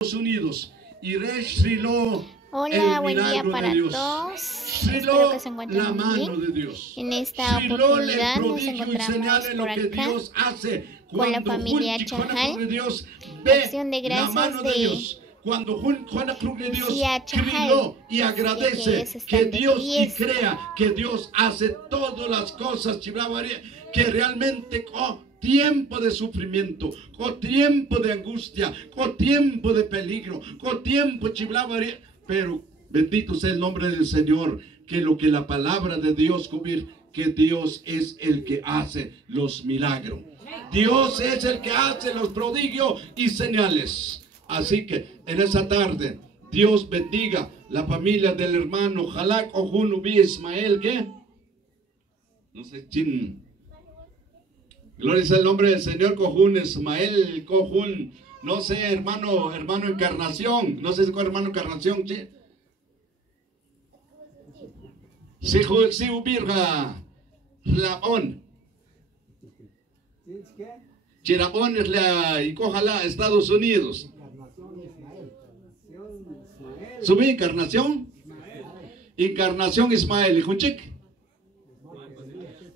Unidos. Y Shrilo, Hola, buen día milagro para de Dios. todos. Espero Shrilo, que se encuentren la muy mano bien. de Dios. En esta Shrilo, el oportunidad nos prodigio y encontramos señales lo por que acá Dios hace con la cuando familia Juan Chicona Chajal. Cruz de Dios ve Acción de la gracias mano de de Dios. Cuando Juan Cruz de Dios Cia Chajal, creyó y ya que agradece ellos que están de Dios y fiesta. crea que Dios hace todas las cosas que realmente tiempo de sufrimiento, con tiempo de angustia, con tiempo de peligro, con tiempo chiblabaría, pero bendito sea el nombre del Señor, que lo que la palabra de Dios cubrir, que Dios es el que hace los milagros. Dios es el que hace los prodigios y señales. Así que en esa tarde, Dios bendiga la familia del hermano Jalak Ojunubi Ismael, ¿qué? No sé, chin. Gloria sea el nombre del Señor. Cojún Ismael, Cojún, no sé, hermano Encarnación, no sé si fue hermano Encarnación, ¿sí? Si ubirga Ramón. Chirabón es la y cójala Estados Unidos. ¿Subí Encarnación? Encarnación Ismael, Junchik.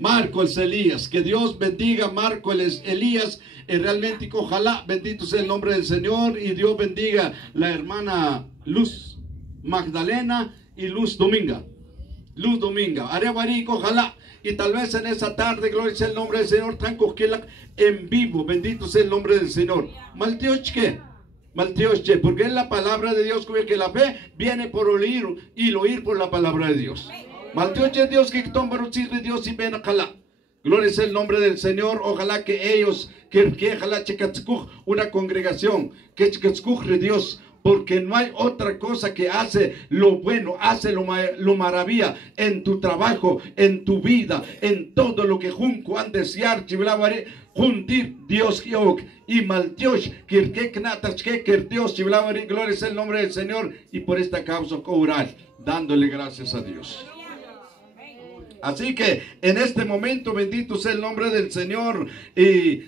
Marco Elías, que Dios bendiga Marco Elías, realmente ojalá, bendito sea el nombre del Señor, y Dios bendiga la hermana Luz Magdalena y Luz Dominga, ojalá, y tal vez en esa tarde, gloria sea el nombre del Señor, tan coquela en vivo, bendito sea el nombre del Señor. Malteochke, porque es la palabra de Dios, que la fe viene por oír y el oír por la palabra de Dios. Malteoche Dios que tomba de Dios y ven ojalá. Gloria es el nombre del Señor. Ojalá que ellos, que ojalá checatzcuj, una congregación, que checatzcuj de Dios, porque no hay otra cosa que hace lo bueno, hace lo maravilla en tu trabajo, en tu vida, en todo lo que junco han desear, chiblabaré, juntir Dios y Maltiosh, que Dios, chiblabaré, gloria es el nombre del Señor, y por esta causa orar, dándole gracias a Dios. Así que en este momento, bendito sea el nombre del Señor. Y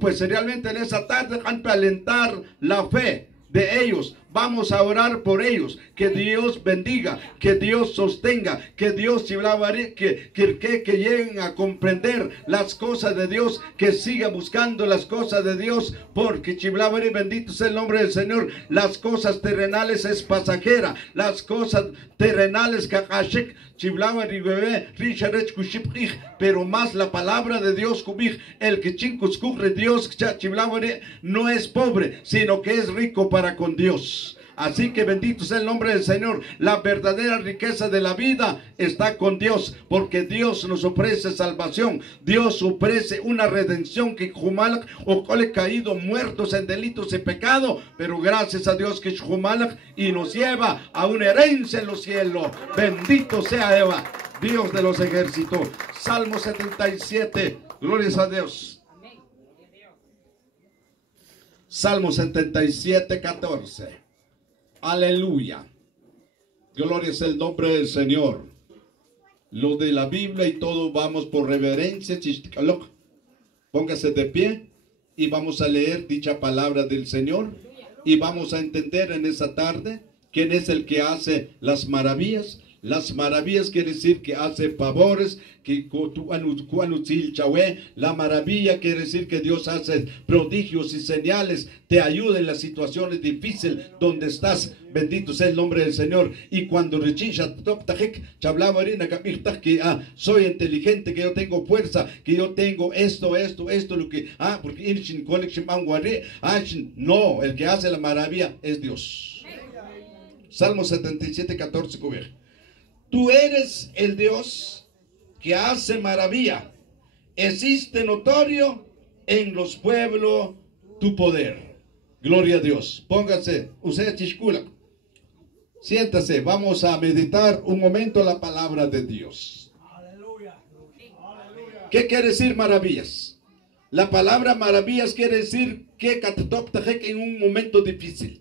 pues realmente en esa tarde van a alentar la fe de ellos. Vamos a orar por ellos. Que Dios bendiga, que Dios sostenga, que Dios que lleguen a comprender las cosas de Dios, que siga buscando las cosas de Dios, porque Chiblavari, bendito sea el nombre del Señor. Las cosas terrenales es pasajera, las cosas terrenales kakashik Chiblavari bebé pero más la palabra de Dios el que chincuscurre Dios Chiblavari no es pobre, sino que es rico para con Dios. Así que bendito sea el nombre del Señor. La verdadera riqueza de la vida está con Dios, porque Dios nos ofrece salvación. Dios ofrece una redención que Jumalak o cole caído muertos en delitos y pecado, pero gracias a Dios que Jumalak y nos lleva a una herencia en los cielos. Bendito sea Eva, Dios de los ejércitos. Salmo 77, glorias a Dios. Salmo 77, 14. Aleluya. Gloria es el nombre del Señor. Lo de la Biblia y todo vamos por reverencia. Póngase de pie y vamos a leer dicha palabra del Señor. Y vamos a entender en esa tarde quién es el que hace las maravillas. Las maravillas quiere decir que hace favores, la maravilla quiere decir que Dios hace prodigios y señales, te ayuda en las situaciones difíciles donde estás. Bendito sea el nombre del Señor. Y cuando que soy inteligente, que yo tengo fuerza, que yo tengo esto, lo que porque no, el que hace la maravilla es Dios. Salmo 77, 14. Tú eres el Dios que hace maravilla. Existe notorio en los pueblos tu poder. Gloria a Dios. Póngase, usted chishkula. Siéntase, vamos a meditar un momento la palabra de Dios. ¿Qué quiere decir maravillas? La palabra maravillas quiere decir que en un momento difícil.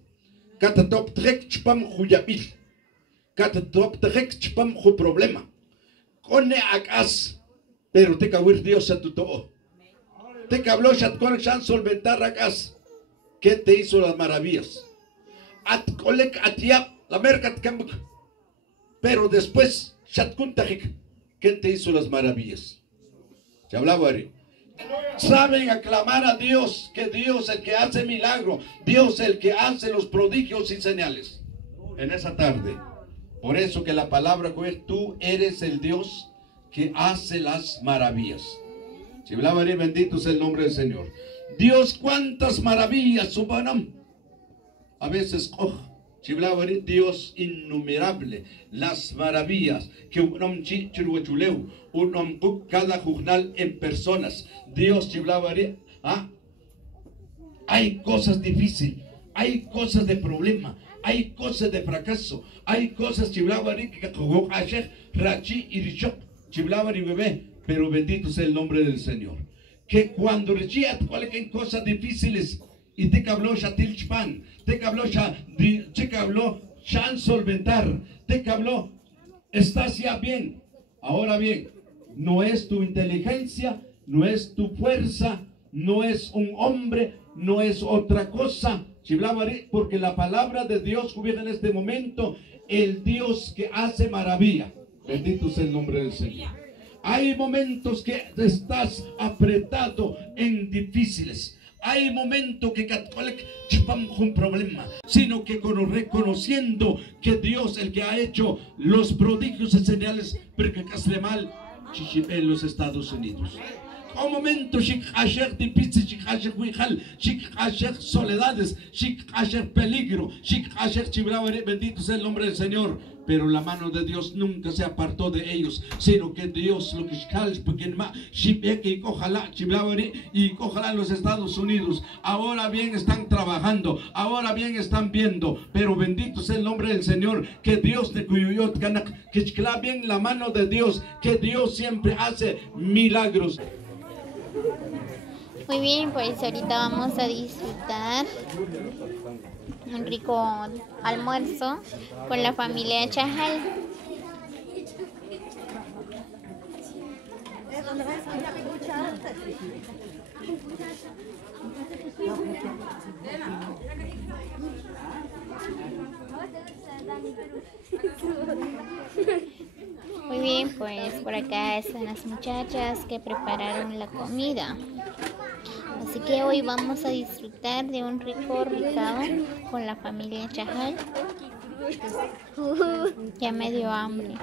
Problema. Cone acas, pero te cabir Dios a tu todo. Te cabló chat con solventar acas. ¿Qué te hizo las maravillas? at kolek atiap la mercat cambuk. Pero después, Shatkuntajik, ¿quién te hizo las maravillas? Se hablaba ahí. Saben aclamar a Dios, que Dios el que hace milagro, Dios el que hace los prodigios y señales. En esa tarde, por eso que la palabra que tú eres el Dios que hace las maravillas. Si hablaba ahí, bendito sea el nombre del Señor. Dios, cuántas maravillas, Subhanam. A veces, Dios innumerable, las maravillas que un hombre cada jornal en personas. Dios, hay cosas difíciles, hay cosas de problema, hay cosas de fracaso, hay cosas que pero bendito sea el nombre del Señor. Que cuando cualquier cosas difíciles y te habló Shatilchpan, te habló Shan solventar, te habló, estás ya bien. Ahora bien, no es tu inteligencia, no es tu fuerza, no es un hombre, no es otra cosa. Porque la palabra de Dios hubiera en este momento el Dios que hace maravilla. Bendito sea el nombre del Señor. Hay momentos que estás apretado en difíciles. Hay momentos que un problema, sino que reconociendo que Dios el que ha hecho los prodigios y señales, pero que casle mal en los Estados Unidos. Un momento difícil, soledades, peligro, bendito sea el nombre del Señor. Pero la mano de Dios nunca se apartó de ellos, sino que Dios lo que y ojalá en los Estados Unidos. Ahora bien están trabajando, ahora bien están viendo, pero bendito sea el nombre del Señor, que Dios te cuidó, que bien la mano de Dios, que Dios siempre hace milagros. Muy bien, pues ahorita vamos a disfrutar un rico almuerzo con la familia Chajal. Muy bien, pues por acá están las muchachas que prepararon la comida. Así que hoy vamos a disfrutar de un rico recado con la familia Chajal. Ya me dio hambre.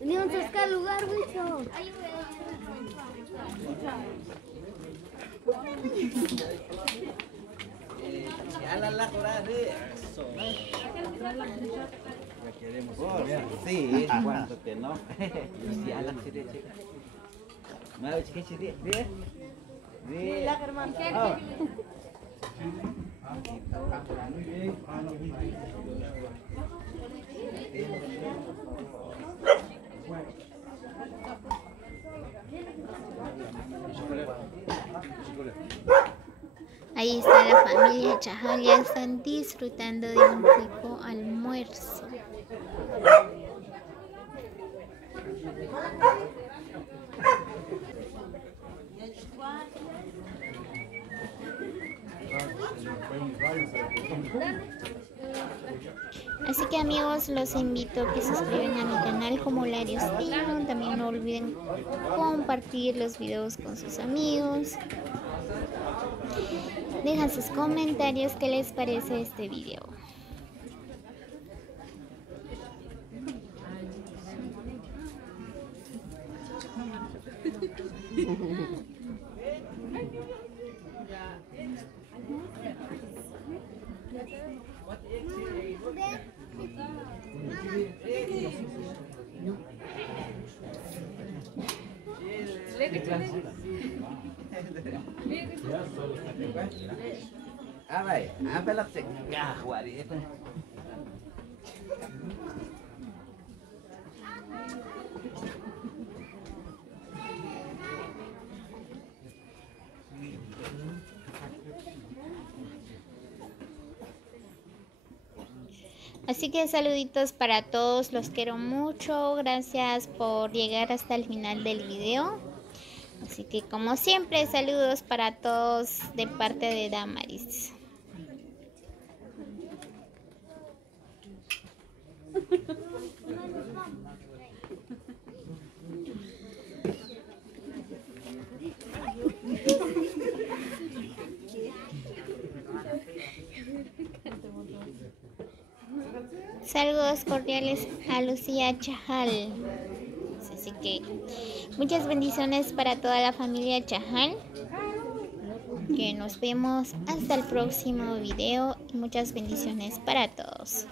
Ni un buscar lugar, bicho. Sí, cuánto que no. Mau chiquit dia. Dia. Ahí está la familia Chajal, ya están disfrutando de un rico almuerzo. Así que amigos, los invito a que se suscriban a mi canal como Larios Tino. También no olviden compartir los videos con sus amigos. Dejan sus comentarios qué les parece este video. Apa ya? Apa lah cek? Wari itu. Así que saluditos para todos, los quiero mucho, gracias por llegar hasta el final del video. Así que como siempre, saludos para todos de parte de Damaris. Saludos cordiales a Lucía Chajal. Así que muchas bendiciones para toda la familia Chajal. Que nos vemos hasta el próximo video y muchas bendiciones para todos.